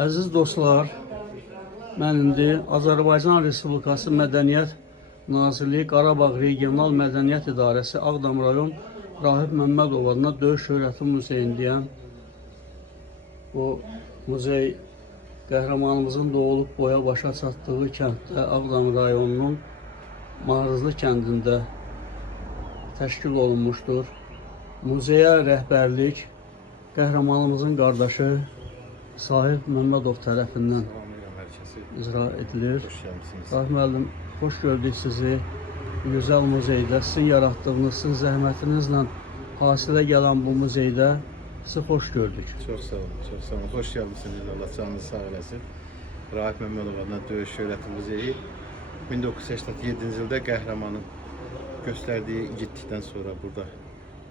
Əziz dostlar, mən indi Azərbaycan Respublikası Mədəniyyət Nazirliyi Qarabağ Regional Mədəniyyət İdarəsi Ağdam rayon Rahib Məmmədov adına Döyüş Şöhrəti Muzeyindəyəm. Bu muzey qəhrəmanımızın doğulub boya başa çatdığı kənddə, Ağdam rayonunun Marzlı kəndində təşkil olunmuşdur. Muzeyə rəhbərlik qəhrəmanımızın qardaşı Sahib Məmmədov tərəfindən icra edilir. Rahib müəllim, xoş gördük sizi. Bu gözəl muzeydə, sizin yaratdığınız, sizin zəhmətinizlə hasilə gələn bu muzeydə sizi xoş gördük. Çox sağ olun, çox sağ olun. Xoş gəlmişsiniz, Allah canınızı sağ eləsin. Rahib Məmmədov adına Döyüş Şöhrəti Muzeyi 1987-ci ildə qəhrəmanın göstərdiyi igidlikdən sonra burada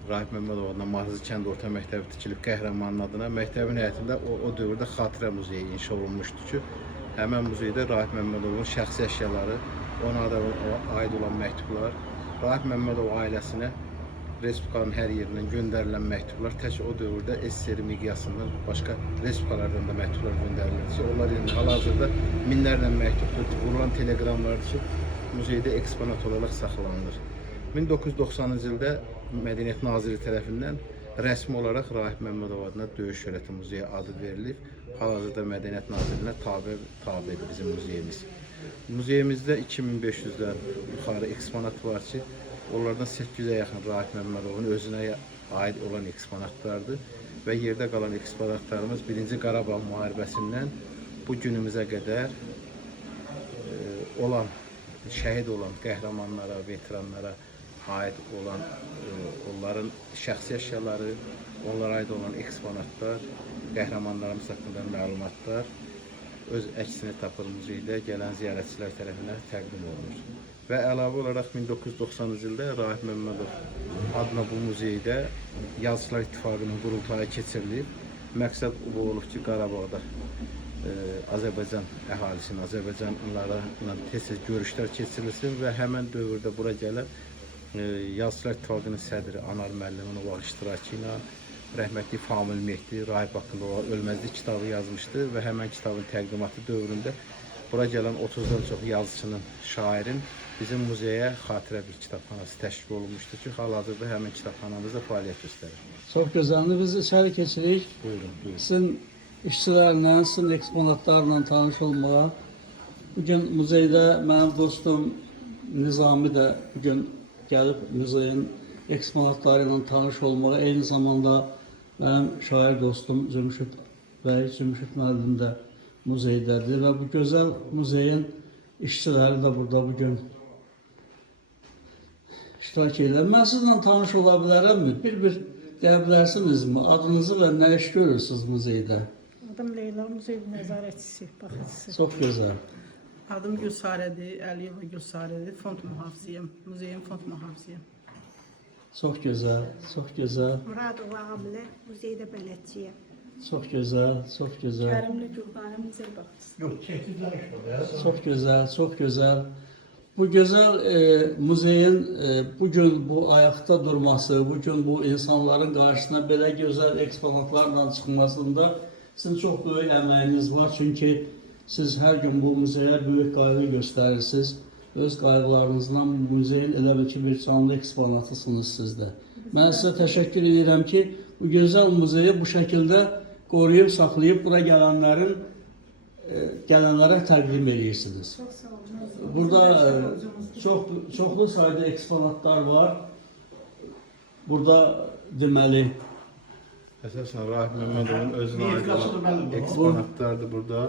Rahib Məmmədov adına Marzlı kənd orta məktəbi tikilib qəhrəmanın adına. Məktəbin həyətində o dövrdə xatirə muzeyi inşa olunmuşdu ki, həmən muzeydə Rahib Məmmədovun şəxsi əşyaları, ona aid olan məktublar, Rahib Məmmədov ailəsinə Respublikanın hər yerindən göndərilən məktublar tək o dövrdə SSR miqyasından başqa respublikalardan da məktublar göndərilirdi ki, onlar yəni hal-hazırda minlərlə məktubdur, vurulan teleqramlardır ki, muzeydə eksponat olaraq saxlanılır. 1990-cı ildə Mədəniyyət Nazirliyi tərəfindən rəsmi olaraq Rahib Məmmədov adına Döyüş Şöhrəti Muzeyi adı verilib. Hal-hazırda Mədəniyyət Nazirliyinə tabedir bizim muzeyimiz. Muzeyimizdə 2500-dən yuxarı eksponat var ki, onlardan 800-ə yaxın Rahib Məmmədovun özünə aid olan eksponatlardır və yerdə qalan eksponatlarımız 1-ci Qarabağ müharibəsindən bu günümüzə qədər şəhid olan qəhrəmanlara, veteranlara aid olan onların şəxsi əşyaları, onlara aid olan eksponatlar, qəhrəmanlarımız haqqında məlumatlar öz əksini tapır muzeydə gələn ziyarətçilər tərəfindən təqdim olunur. Və əlavə olaraq 1990-cı ildə Rahib Məmmədov adına bu muzeydə Yazıçılar İttifaqının qurultayı keçirilib. Məqsəd bu olub ki, Qarabağda Azərbaycan əhalisinin, Azərbaycanlılarla tez-tez görüşlər keçirilsin və həmən dövrdə bura gələn Yazıçılar İttifaqının sədri Anar müəllimin o iştirakı ilə rəhmətli Famil Mehdi Rahib haqqında Ölməzlik kitabı yazmışdı və həmən kitabın təqdimatı dövründə bura gələn 30-dan çox yazıçının, şairin bizim muzeyə xatirə bir kitabxanası təşkil olunmuşdur ki, hal-hazırda həmin kitabxanamızda fəaliyyət göstərir. Çox gözəldir. Biz içəri keçirik. Buyurun. Sizin işçilərlə, sizin eksponatlarla tanış olmağa. Bugün muzeydə mənim dostum Nizami də bugün gəlib muzeyin eksponatları ilə tanış olmağa, eyni zamanda mənim şair dostum Zümrüt müəllim də muzeydədir və bu gözəl muzeyin işçiləri də burada bugün iştirak edirlər. Mən sizinlə tanış ola bilərəmmi? Bir deyə bilərsinizmi? Adınızı və nə iş görürsünüz muzeydə? Adım Leyla, muzey nəzarətçisi, baxıcısı. Çox gözəl. Adım Gülsarədir, Əliyeva Gülsarədir, fond mühafiziyəm, muzeyin fond mühafiziyəm. Çox gözəl, çox gözəl. Muradova Amilə, muzeydə bələdçiyəm. Çox gözəl, çox gözəl. Kərimli Gülbanə, muzey baxıcısı. Çox gözəl, çox gözəl. Bu gözəl muzeyin bugün bu ayaqda durması, bugün bu insanların qarşısına belə gözəl eksponatlarla çıxmasında sizin çox böyük əməyiniz var. Çünki siz hər gün bu muzeyə böyük qayğı göstərirsiniz. Öz qayğılarınızla muzeyin elə bil ki, bir canlı eksponatısınız siz də. Mən sizə təşəkkür edirəm ki, bu gözəl muzeyi bu şəkildə qoruyub, saxlayıb, bura gələnlərə təqdim edirsiniz. Burada çoxlu sayda eksponatlar var. Burada deməli, Əsasən Rahib Məmmədovun özünə aid olan eksponatlardır burada.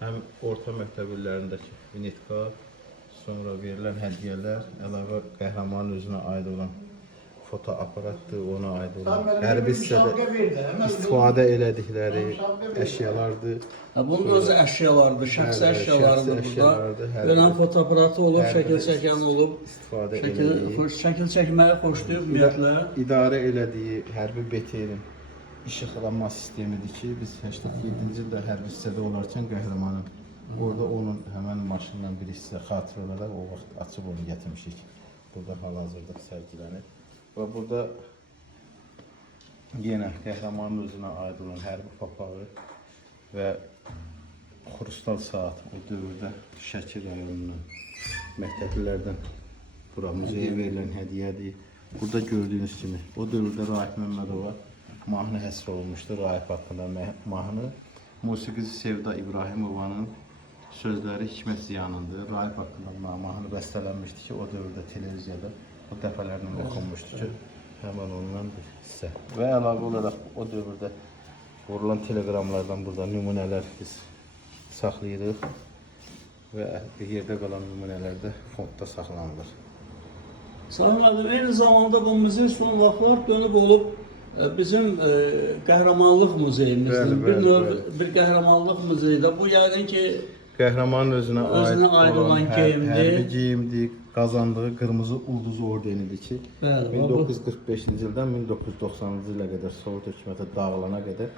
Həm orta məktəb illərindəki vinetka, sonra verilən hədiyyələr, əlavə qəhrəmanın özünə aid olan fotoaparatdır, ona aid olan hərbi hissədə istifadə elədikləri əşyalardır. bunun öz əşyalardır, şəxsi əşyalardır burada. Verən fotoaparatı olub, şəkil çəkən olub, şəkil çəkməyi xoşlayıb ümumiyyətlə. İdarə elədiyi hərbi BTR-in işıqlanma sistemidir ki, biz 87-ci ildə hərbi hissədə olarkən qəhrəmanın orada onun həmən maşından bir hissə xatirə olaraq o vaxt açıb onu gətirmişik. Burada hal-hazırda sərgilənir. Və burada yenə qəhrəmanın özünə aid olan hərbi papağı və Xrustal saat o dövrdə Şəki rayonunun məktəblilərdən bura muzeyə verilən hədiyyədir. Burada gördüyünüz kimi o dövrdə Raif Məmmədova mahnı həsr olunmuşdu. Raif haqqında mahnı. Musiqisi Sevda İbrahimovanın, sözləri Hikmət Ziyanındır. Raif haqqında mahnı bəstələnmişdi ki, o dövrdə televiziyada o dəfələrlə oxunmuşdu ki, həmən ondan bir hissə. Və əlavə olaraq o dövrdə vurulan teleqramlardan burada nümunələr biz saxlayırıq və yerdə qalan nümunələr də fondda saxlanılır. Sayın müəllim, eyni zamanda bu muzey son vaxtlar dönüb olub bizim qəhrəmanlıq muzeyimizdir. Bir qəhrəmanlıq muzeydə. Bu yəqin ki Qəhrəmanın özünə aid olan geyimdir. Hərbi geyimdir, qazandığı Qırmızı Ulduz ordenidir ki, 1945-ci ildən 1990-cı ilə qədər Sovet hökuməti dağılana qədər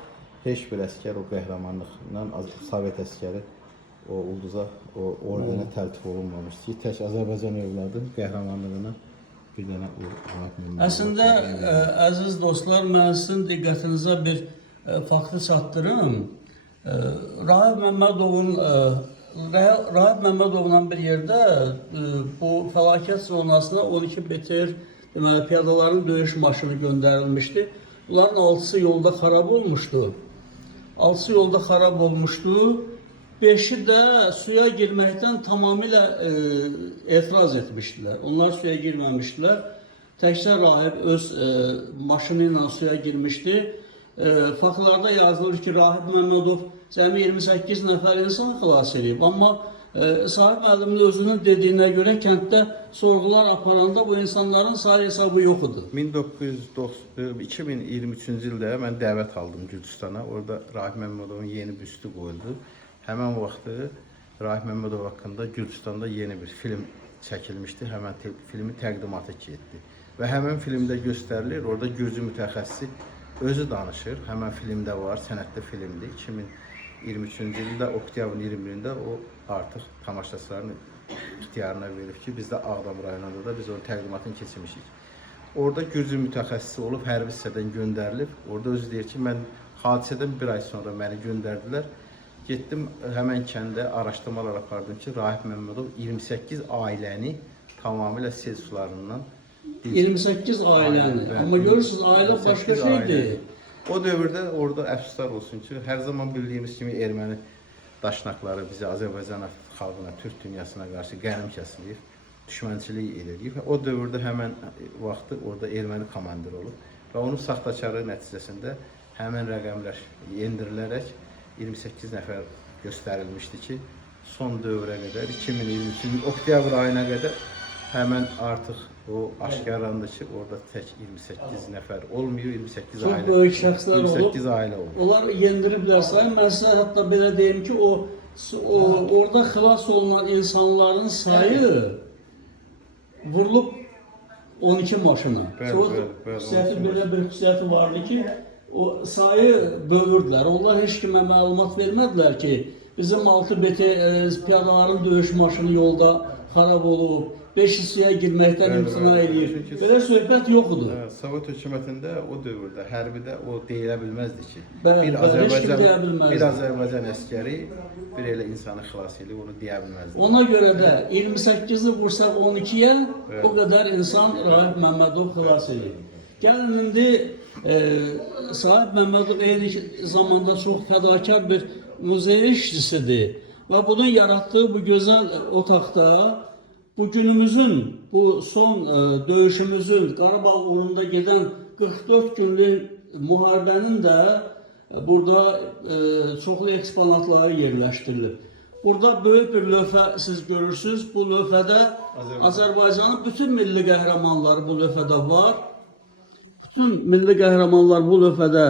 heç bir əskər o qəhrəmanlıqla, Sovet əskəri o ulduza, o ordenə təltif olunmamışdı ki, tək Azərbaycan övladı qəhrəmanlığına bir dənə Əslində, əziz dostlar, mən sizin diqqətinizə bir faktı çatdırım. Raif Məmmədovla bir yerdə bu fəlakət zonasına 12 BTR deməli, piyadaların döyüş maşını göndərilmişdi. Bunların 6'sı yolda xarab olmuşdu. 6'sı yolda xarab olmuşdu. 5'i də suya girməkdən tamamilə etiraz etmişdilər. Onlar suya girməmişdilər. Təkcə rahib öz maşını ilə suya girmişdi. Faktlarda yazılır ki, Rahib Məmmədov cəmi 28 nəfər insan xilas edib. Amma Sahib müəllimin özünün dediyinə görə kənddə sorğular aparanda bu insanların sayı hesabı yox idi. 2023-cü ildə mən dəvət aldım Gürcüstana. Orada Rahib Məmmədovun yeni büstü qoyuldu. Həmən vaxtı Rahib Məmmədov haqqında Gürcüstanda yeni bir film çəkilmişdi. Həmən filmi təqdimatı getdi. Və həmən filmdə göstərilir, orada Gürcü mütəxəssisi özü danışır. Həmən filmdə var, sənətli filmdir. 2023-cü ildə oktyabrın 21-də o artıq tamaşaçıların ixtiyarına verib ki, biz də Ağdam rayonunda da biz onun təqdimatını keçirmişik. Orada Gürcü mütəxəssisi olub, hərbi hissədən göndərilib. Orada özü deyir ki, mən hadisədən bir ay sonra məni göndərdilər. Getdim həmən kəndə araşdırmalar apardım ki, Rahib Məmmədov 28 ailəni tamamilə sel sularından 28 ailəni. Amma görürsünüz, ailə başqa şeydir. O dövrdə orada əfsuslar olsun ki, hər zaman bildiyimiz kimi erməni daşnaqları bizi Azərbaycan xalqına, Türk dünyasına qarşı qənim kəsilir, düşmənçilik edir. O dövrdə həmən vaxtı orada erməni komandir olub və onun saxtakarı nəticəsində həmən rəqəmlər endirilərək 28 nəfər göstərilmişdi ki, son dövrə qədər 2023-cü oktyabr ayına qədər həmən artıq o aşkarlandı ki, orada tək 28 nəfər olmuyor, 28 ailə. Çox böyük şəxslər olub. 28 ailə olub. Onlar yendiriblər sayın. Mən sizə hətta belə deyim ki, orada xilas olunan insanların sayı vurulub 12 maşına. Xüsusiyyəti belə bir xüsusiyyəti vardı ki, o sayı bölürdülər. Onlar heç kimə məlumat vermədilər ki, bizim 6 BT piyadaların döyüş maşını yolda xarab olub, 5 hissəyə girməkdən imtina edir. Belə söhbət yoxdur. Sovet hökumətində o dövrdə, hərbidə o deyilə bilməzdi ki, bir Azərbaycan əskəri bir elə insanı xilas edib, onu deyə bilməzdi. Ona görə də 28-i vursaq 12-yə o qədər insan Rahib Məmmədov xilas edib. Gəlin indi Sahib Məmmədov eyni zamanda çox fədakar bir muzey işçisidir və bunun yaratdığı bu gözəl otaqda bu günümüzün, bu son döyüşümüzün Qarabağ uğrunda gedən 44 günlük müharibənin də burada çoxlu eksponatları yerləşdirilib. Burada böyük bir lövhə siz görürsünüz. Bu lövhədə Azərbaycanın bütün milli qəhrəmanları bu lövhədə var. Bütün milli qəhrəmanlar bu lövhədə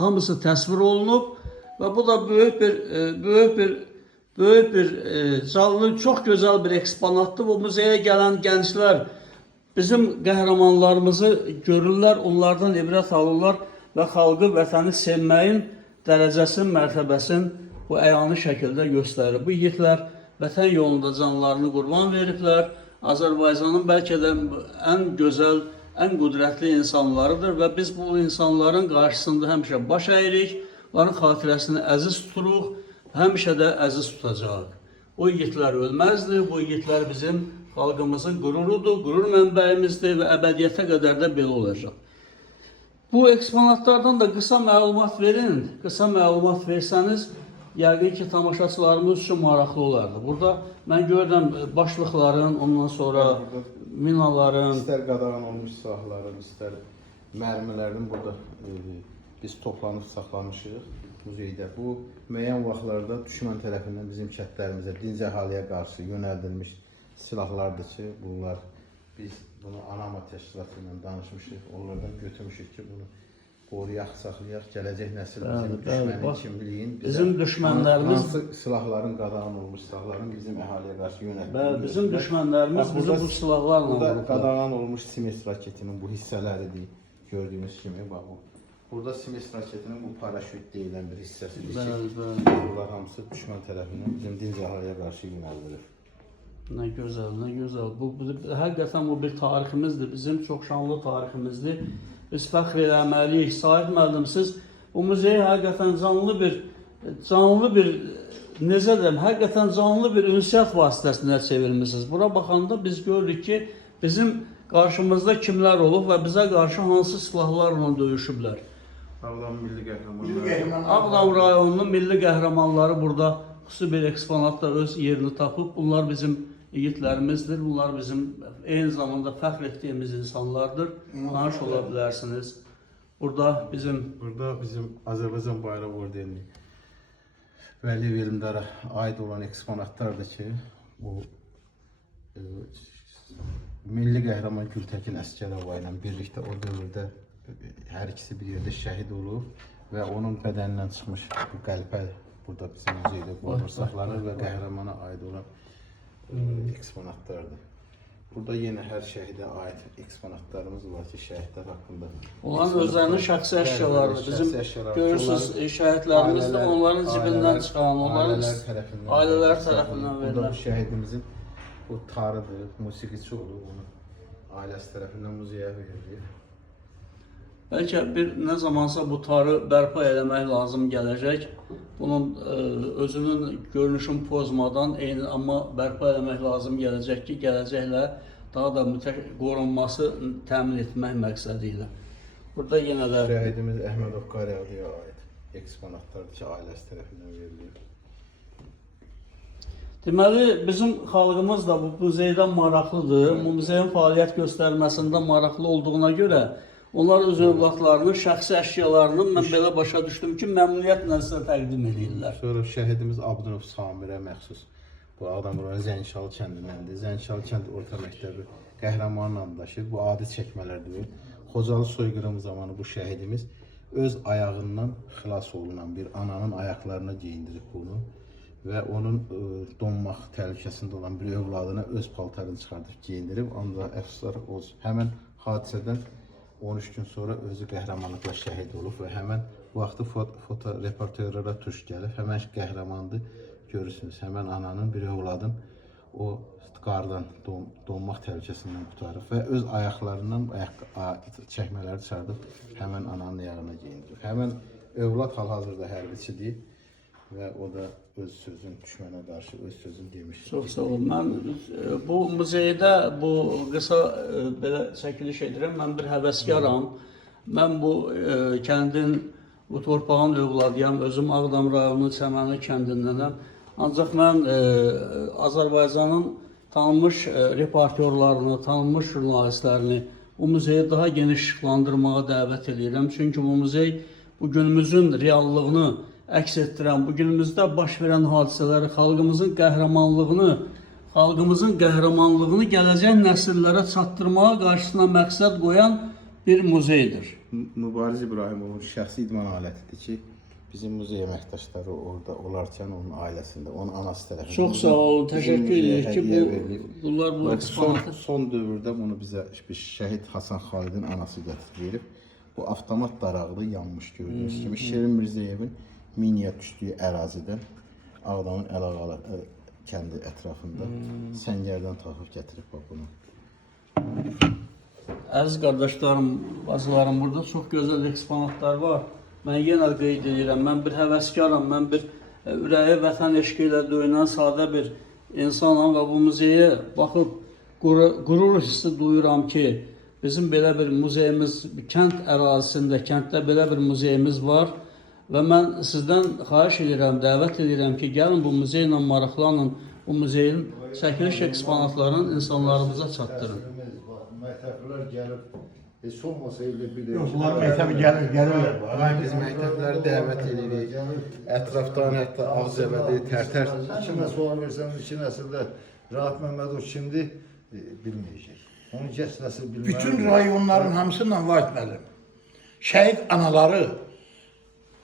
hamısı təsvir olunub və bu da böyük bir canlı, çox gözəl bir eksponatdır. Bu muzeyə gələn gənclər bizim qəhrəmanlarımızı görürlər, onlardan ibrət alırlar və xalqı, vətəni sevməyin dərəcəsini, mərtəbəsini bu əyani şəkildə göstərir. Bu yiğitlər vətən yolunda canlarını qurban veriblər. Azərbaycanın bəlkə də ən gözəl, ən qüdrətli insanlarıdır və biz bu insanların qarşısında həmişə baş əyirik. onların xatirəsini əziz tuturuq, həmişə də əziz tutacağıq. O igidlər ölməzdir, bu igidlər bizim xalqımızın qürurudur, qürur mənbəyimizdir və əbədiyyətə qədər də belə olacaq. Bu eksponatlardan da qısa məlumat verin. Qısa məlumat versəniz, yəqin ki, tamaşaçılarımız üçün maraqlı olardı. Burada mən görürəm başlıqların, ondan sonra minaların... İstər qadağan olmuş silahların, istər mərmilərin burada biz toplanıb saxlamışıq muzeydə. Bu müəyyən vaxtlarda düşmən tərəfindən bizim kəndlərimizə, dinc əhaliyə qarşı yönəldilmiş silahlardır ki, bunlar biz bunu ANAMA təşkilatı ilə danışmışıq, onlardan götürmüşük ki, bunu qoruyaq, saxlayaq, gələcək nəsil bizim düşməni kim biliyin. Bizim düşmənlərimiz... Hansı silahların qadağan olmuş silahların bizim əhaliyə qarşı yönəldilmiş. Bizim düşmənlərimiz bizi bu silahlarla burada vurublar. qadağan olmuş Simes raketinin bu hissələridir, gördüyünüz kimi. Burada Simes raketinin bu paraşüt deyilən bir hissəsidir ki, bunlar hamısı düşmən tərəfindən bizim dinc əhaliyə qarşı yönəldilir. Nə gözəl, nə gözəl. Həqiqətən bu bir tariximizdir, bizim çox şanlı tariximizdir. Biz fəxr eləməliyik. Sahib müəllim, siz bu muzeyi həqiqətən canlı bir necə deyim, həqiqətən canlı bir ünsiyyət vasitəsinə çevirmişsiniz. Bura baxanda biz görürük ki, bizim qarşımızda kimlər olub və bizə qarşı hansı silahlarla döyüşüblər. Ağdam milli qəhrəmanları. Ağdam rayonunun milli qəhrəmanları burada xüsusi bir eksponatda öz yerini tapıb. Bunlar bizim igidlərimizdir. Bunlar bizim eyni zamanda fəxr etdiyimiz insanlardır. Tanış ola bilərsiniz. Burada bizim Azərbaycan bayraq ordeni Vəliyev Elmdara aid olan eksponatlardır ki, bu milli qəhrəman Gültəkin Əsgərova ilə birlikdə o dövrdə hər ikisi bir yerdə şəhid olub və onun bədənindən çıxmış bu qəlpə burada bizim muzeydə saxlanır və qəhrəmana aid olan eksponatlardır. Burada yenə hər şəhidə aid eksponatlarımız var ki, şəhidlər haqqında. Onların özlərinin şəxsi əşyalarıdır. Bizim görürsünüz, şəhidlərimiz də onların cibindən çıxan, onların ailələr tərəfindən Burada verilən. bu şəhidimizin bu tarıdır, musiqiçi olub, onun ailəsi tərəfindən muzeyə verilir. Bəlkə nə zamansa bu tarı bərpa eləmək lazım gələcək. Bunun özünün görünüşünü pozmadan, amma bərpa eləmək lazım gələcək ki, gələcəklə daha da qorunması təmin etmək məqsədi ilə. Burada yenə də... Şəhidimiz Əhmədov Qaryalıya aid eksponatlardır ki, ailəsi tərəfindən verilir. Deməli, bizim xalqımız da bu muzeydən maraqlıdır. Bu muzeyin fəaliyyət göstərməsində maraqlı olduğuna görə onlar öz övladlarının şəxsi əşyalarını mən belə başa düşdüm ki, məmnuniyyətlə sizə təqdim edirlər. Sonra şəhidimiz Abdunov Samirə məxsus bu Ağdam rayonu Zəngşalı kəndindəndir. Zəngşalı kənd orta məktəbi qəhrəmanla daşıyır. Bu adi çəkmələrdir. Xocalı soyqırımı zamanı bu şəhidimiz öz ayağından xilas olunan bir ananın ayaqlarına geyindirib bunu və onun donmaq təhlükəsində olan bir övladına öz paltarını çıxardıb geyindirib. Ancaq əfsuslar olsun. Həmən hadisədən 13 gün sonra özü qəhrəmanlıqla şəhid olub və həmən bu vaxtı fotoreportörlərə tuş gəlib. Həmən qəhrəmandır, görürsünüz. Həmən ananın, bir övladın o qardan donmaq təhlükəsindən qutarıb və öz ayaqlarından çəkmələri çıxardıb həmən ananın ayağına geyindirib. Həmən övlad hal-hazırda hərbiçidir və o da öz sözün düşmənə qarşı öz sözünü demiş. Çox sağ olun. Mən bu muzeydə bu qısa belə çəkiliş edirəm. Mən bir həvəskaram. Mən bu kəndin, bu torpağın övladıyam. Özüm Ağdam rayonu Çəmənli kəndindənəm. Ancaq mən Azərbaycanın tanınmış reportyorlarını, tanınmış jurnalistlərini bu muzeyi daha geniş işıqlandırmağa dəvət edirəm. Çünki bu muzey bu günümüzün reallığını əks etdirən, bu günümüzdə baş verən hadisələri, xalqımızın qəhrəmanlığını gələcək nəsillərə çatdırmağa qarşısına məqsəd qoyan bir muzeydir. Mübariz İbrahimovun şəxsi idman alətidir ki, bizim muzey əməkdaşları orada olarkən onun ailəsində, onun anası tərəfindən. Çox sağ olun, təşəkkür edirik ki, bunlar bu eksponatı. Son dövrdə bunu bizə şəhid Hasan Xalidin anası gətirib verib. Bu avtomat daraqlı yanmış gördüyünüz kimi Şirin Mirzəyevin Miniyə düşdüyü ərazidən Ağdamın Əlağalı kəndi ətrafında səngərdən tapıb gətirib bunu. Əziz qardaşlarım, bacılarım, burada çox gözəl eksponatlar var. mən yenə qeyd edirəm, mən bir həvəskaram, mən bir ürəyi vətən eşqi ilə döyünən sadə bir insanam və bu muzeyə baxıb qürur hissi duyuram ki, bizim belə bir muzeyimiz, kənd ərazisində, kənddə belə bir muzeyimiz var və mən sizdən xahiş edirəm, dəvət edirəm ki, gəlin bu muzeylə maraqlanın, bu muzeyin çəkiliş eksponatlarını insanlarımıza çatdırın. Məktəblər gəlib, heç olmasa elə bilir. Yox, bunlar məktəbə gəlirlər. Biz məktəbləri dəvət edirik. Ətrafdan hətta Ağzəbədi, Tərtər. Kimə sual versən, 2 nəsildə Rahat Məmmədov kimdir, bilməyəcək. Onu gəç nəsil bilməlidir. Bütün rayonların hamısından Vahid müəllim. Şəhid anaları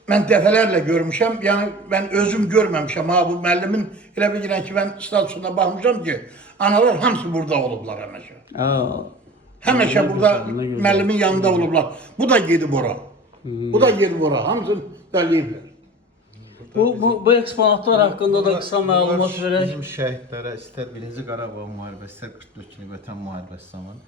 mən dəfələrlə görmüşəm, yəni mən özüm görməmişəm. Ha, bu müəllimin elə bilirəm ki, mən statusuna baxmışam ki, analar hamısı burada olublar həmişə. Həmişə burada müəllimin yanında olublar. Bu da gedib ora. Bu da gedib ora. Hamısını bəliyiblər. Bu eksponatlar haqqında da qısa məlumat verək. Bizim şəhidlərə istər 1-ci Qarabağ müharibəsi, istər 44 günlük vətən müharibəsi zamanı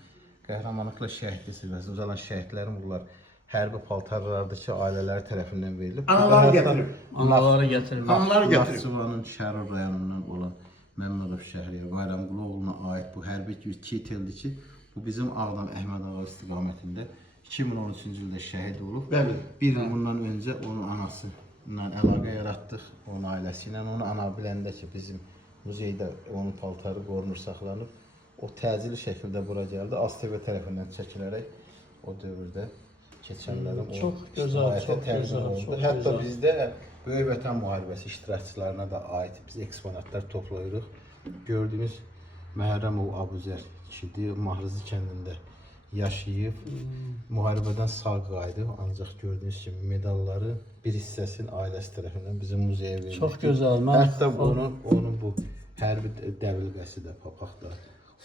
qəhrəmanlıqla şəhidlik zirvəsində uzanan şəhidlərin bunlar hərbi paltarlardakı ailələri tərəfindən verilib. Anaları gətirib. Anaları gətirib. Anaları gətirib. Naxçıvanın Şərur rayonundan olan Məmmədov Şəhriyə, Bayramquluoğlu'na aid bu hərbi 2 ildir ki, bu bizim Ağdam Əhməd Ağa istiqamətində 2013-cü ildə şəhid olub. Bəli. Bir il bundan öncə onun anası ilə əlaqə yaratdıq, onun ailəsi ilə. Onu ana biləndə ki, bizim muzeydə onun paltarı qorunur, saxlanıb. O təcili şəkildə bura gəldi. ASTV tərəfindən çəkilərək o dövrdə keçənlərin Çox gözəl, çox gözəl. Hətta bizdə Böyük Vətən müharibəsi iştirakçılarına da aid biz eksponatlar toplayırıq. Gördüyünüz Məhərrəmov Abuzər kişidir, Mahrızı kəndində yaşayıb, müharibədən sağ qayıdıb, ancaq gördüyünüz kimi medalları bir hissəsinin ailəsi tərəfindən bizim muzeyə verildi. Çox gözəl. Hətta onun bu hərbi dəbilqəsi də, papaqda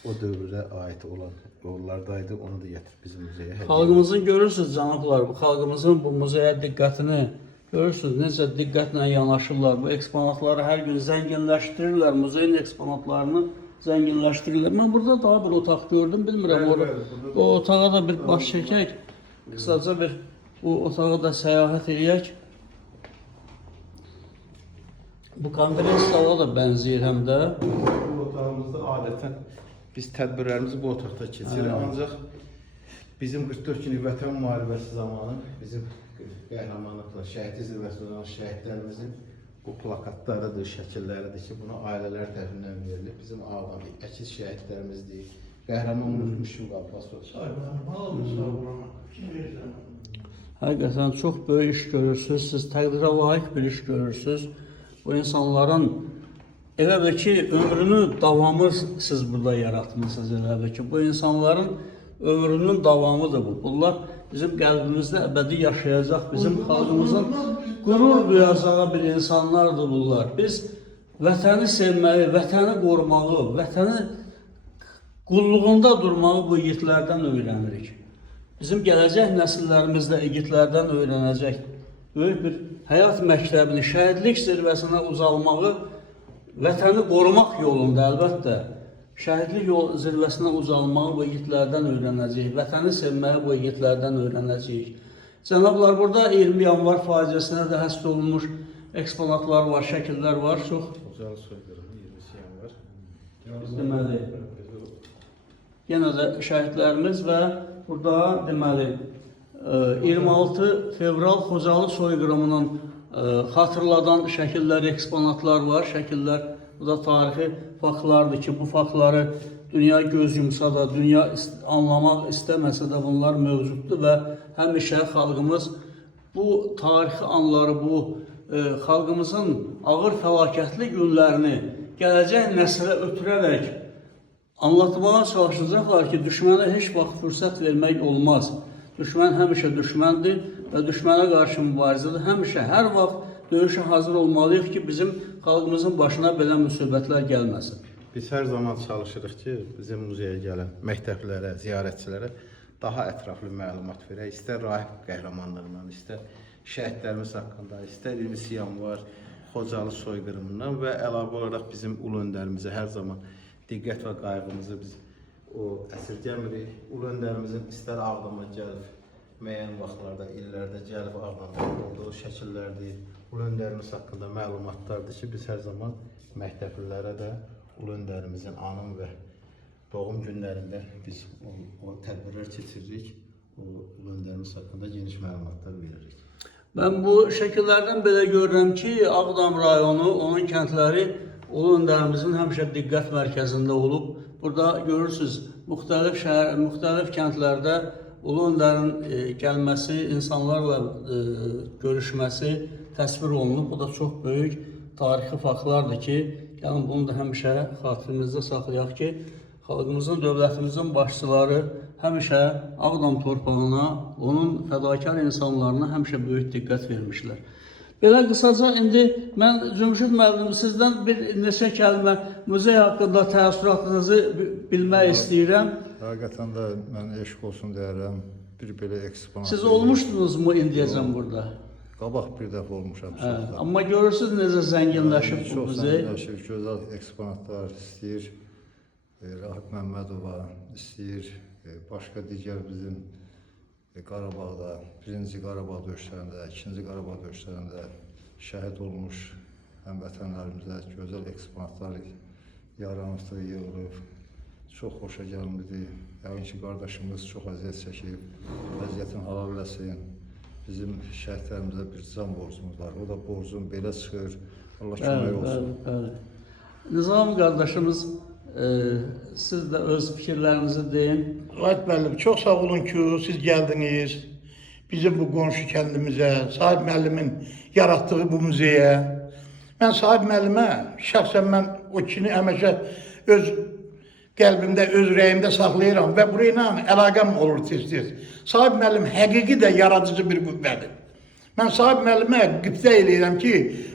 o dövrə aid olan yollardaydı, onu da gətirib bizim muzeyə. Xalqımızın görürsünüz cənablar, bu xalqımızın bu muzeyə diqqətini görürsünüz, necə diqqətlə yanaşırlar. Bu eksponatları hər gün zənginləşdirirlər, muzeyin eksponatlarını zənginləşdirirlər. Mən burada daha bir otaq gördüm, bilmirəm, o otağa da bir baş çəkək, qısaca bir bu otağa da səyahət edək. Bu konferens zala da bənzəyir həm də. Bu otağımızda adətən biz tədbirlərimizi bu otaqda keçirik. Ancaq bizim 44 günlük vətən müharibəsi zamanı bizim qəhrəmanlıqla şəhidlik zirvəsində olan şəhidlərimizin bu plakatlarıdır, şəkilləridir ki, buna ailələr tərəfindən verilir. Bizim Ağdam əkiz şəhidlərimizdir. Qəhrəman Müşfiq Abbasov. Həqiqətən çox böyük iş görürsünüz, siz təqdirə layiq bir iş görürsünüz. Bu insanların elə bil ki, ömrünü davamı siz burada yaratmışsınız elə bil ki. Bu insanların ömrünün davamıdır bu. Bunlar bizim qəlbimizdə əbədi yaşayacaq, bizim xalqımızın qürur duyacağı bir insanlardır bunlar. Biz vətəni sevməyi, vətəni qorumağı, vətəni qulluğunda durmağı bu yiğitlərdən öyrənirik. Bizim gələcək nəsillərimiz də yiğitlərdən öyrənəcək. Böyük bir həyat məktəbini, şəhidlik zirvəsinə uzalmağı, vətəni qorumaq yolunda əlbəttə, şəhidlik zirvəsinə uzalmağı bu yiğitlərdən öyrənəcəyik, vətəni sevməyi bu yiğitlərdən öyrənəcəyik. Cənablar, burada 20 yanvar faciəsinə də həsr olunmuş eksponatlar var, şəkillər var, çox. Xocalı soyqırımı 20 yanvar. Deməli, yenə də şəhidlərimiz və burada deməli 26 fevral Xocalı soyqırımının xatırladan şəkillər, eksponatlar var, şəkillər. Bu da tarixi faktlardır ki, bu faktları dünya göz yumsa da, dünya anlamaq istəməsə də bunlar mövcuddur və həmişə xalqımız bu tarixi anları, bu xalqımızın ağır fəlakətli günlərini gələcək nəslə ötürərək anlatmağa çalışacaqlar ki, düşmənə heç vaxt fürsət vermək olmaz. Düşmən həmişə düşməndir və düşmənə qarşı mübarizədir. Həmişə, hər vaxt döyüşə hazır olmalıyıq ki, bizim xalqımızın başına belə müsibətlər gəlməsin. Biz hər zaman çalışırıq ki, bizim muzeyə gələn məktəblərə, ziyarətçilərə daha ətraflı məlumat verək. İstər Rahib qəhrəmanlarından, istər şəhidlərimiz haqqında, istər 20 yanvar Xocalı soyqırımından və əlavə olaraq bizim ulu öndərimizə hər zaman diqqət və qayğımızı biz o əsirgəmirik. Ulu öndərimizin istər Ağdama gəlib müəyyən vaxtlarda, illərdə gəlib Ağdamda olduğu şəkillərdir, ulu öndərimiz haqqında məlumatlardır ki, biz hər zaman məktəblilərə də ulu öndərimizin anım və doğum günlərində biz o tədbirlər keçiririk, o ulu öndərimiz haqqında geniş məlumatlar veririk. Mən bu şəkillərdən belə görürəm ki, Ağdam rayonu, onun kəndləri ulu öndərimizin həmişə diqqət mərkəzində olub. Burada görürsünüz, müxtəlif kəndlərdə ulu öndərin gəlməsi, insanlarla görüşməsi təsvir olunub. Bu da çox böyük tarixi faktlardır ki, gəlin bunu da həmişə xatirimizdə saxlayaq ki, xalqımızın, dövlətimizin başçıları həmişə Ağdam torpağına, onun fədakar insanlarına həmişə böyük diqqət vermişlər. Belə qısaca indi mən Cümşüd müəllim sizdən bir neçə kəlmə muzey haqqında təəssüratınızı bilmək istəyirəm. Həqiqətən də mən eşq olsun deyərəm, bir belə eksponat. Siz olmuşdunuzmu indiyəcən burada? Qabaq bir dəfə olmuşam. Amma görürsünüz necə zənginləşib bu muzey. Çox zənginləşib, gözəl eksponatlar istəyir. Rahib Məmmədova istəyir, başqa digər bizim Qarabağda, 1-ci Qarabağ döyüşlərində, 2-ci Qarabağ döyüşlərində şəhid olmuş həmvətənlərimizə gözəl eksponatlar yaranıbdır, yığılıb. Çox xoşa gəlmədi. Yəqin ki, qardaşımız çox əziyyət çəkib, vəziyyətin halal eləsin. Bizim şəhidlərimizə bir can borcumuz var. O da borcun belə çıxır. Allah kömək olsun. Nizam qardaşımız, siz də öz fikirlərinizi deyin. Vahid müəllim, çox sağ olun ki, siz gəldiniz. Bizim bu qonşu kəndimizə, Sahib müəllimin yaratdığı bu muzeyə. Mən Sahib müəllimə, şəxsən mən o kini həmişə öz qəlbimdə, öz ürəyimdə saxlayıram və burayla əlaqəm olur tez-tez. Sahib müəllim həqiqi də yaradıcı bir qüvvədir. Mən Sahib müəllimə qibtə eləyirəm ki,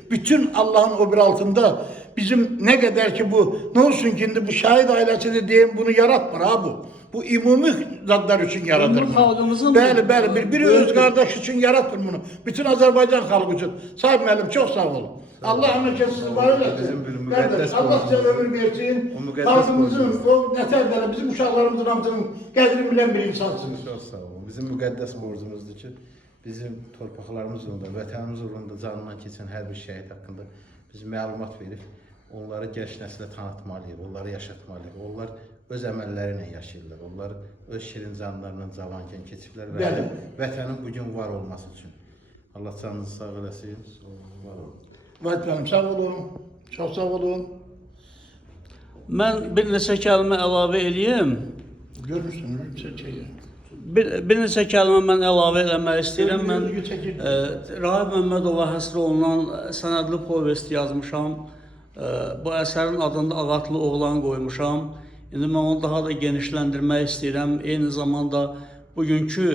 bütün Allahın o bir altında bizim nə qədər ki bu, nə olsun ki, indi bu şahid ailəsidir deyim, bunu yaratmır ha bu. Bu ümumi zadlar üçün yaradır bunu. Bəli, biri öz qardaş üçün yaratmır bunu. Bütün Azərbaycan xalqı üçün. Sahib müəllim, çox sağ olun. Allah əməkəsiniz var eləsin. Allah sizə ömür versin. Xalqımızın, o nətərlərə, bizim uşaqlarımızın hamısının qədrini bilən bir insansınız. Çox sağ olun. Bizim müqəddəs borcumuzdur ki, bizim torpaqlarımız uğrunda, vətənimiz uğrunda canından keçən hər bir şəhid haqqında biz məlumat verib, onları gəncə nəslə tanıtmalıyıq, onları yaşatmalıyıq. Onlar öz əməlləri ilə yaşayırlar, onlar öz şirin canlarından cavankən keçiblər və vətənin bugün var olması üçün. Allah canınızı sağ eləsin, var olun. Vahid müəllim, sağ olun, çox sağ olun. Mən bir neçə kəlmə əlavə eləyim. Görmüşsünüz, Bir neçə kəlmə mən əlavə eləmək istəyirəm. Mən Rahib Məmmədova həsr olunan sənədli povest yazmışam. Bu əsərin adında Ağatlı oğlan qoymuşam. İndi mən onu daha da genişləndirmək istəyirəm. Eyni zamanda bugünkü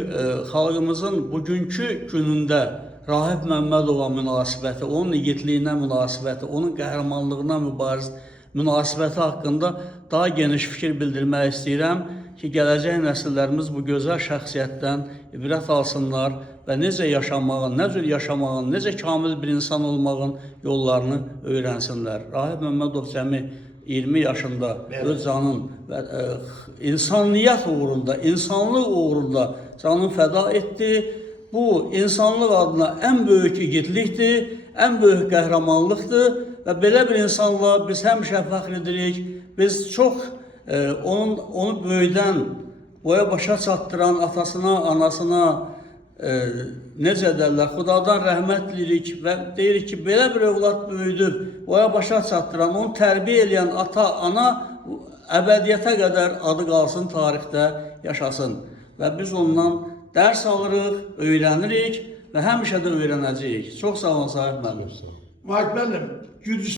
xalqımızın bugünkü günündə Rahib Məmmədova münasibəti, onun igidliyinə münasibəti, onun qəhrəmanlığına münasibəti haqqında daha geniş fikir bildirmək istəyirəm ki, gələcək nəsillərimiz bu gözəl şəxsiyyətdən ibrət alsınlar və necə yaşamağın, nə cür yaşamağın, necə kamil bir insan olmağın yollarını öyrənsinlər. Rahib Məmmədov cəmi 20 yaşında öz canın və insaniyyət uğrunda, insanlıq uğrunda canını fəda etdi. Bu, insanlıq adına ən böyük igidlikdir, ən böyük qəhrəmanlıqdır və belə bir insanla biz həmişə fəxr edirik. Biz çox onu böyüdən, boya başa çatdıran atasına, anasına necə derlər, Xudadan rəhmət diləyirik və deyirik ki, belə bir övlad böyüdüb, boya başa çatdıran, onu tərbiyə edən ata, ana əbədiyyətə qədər adı qalsın, tarixdə yaşasın. Və biz ondan dərs alırıq, öyrənirik və həmişə də öyrənəcəyik. Çox sağ olun, Sahib müəllim. Vahid müəllim,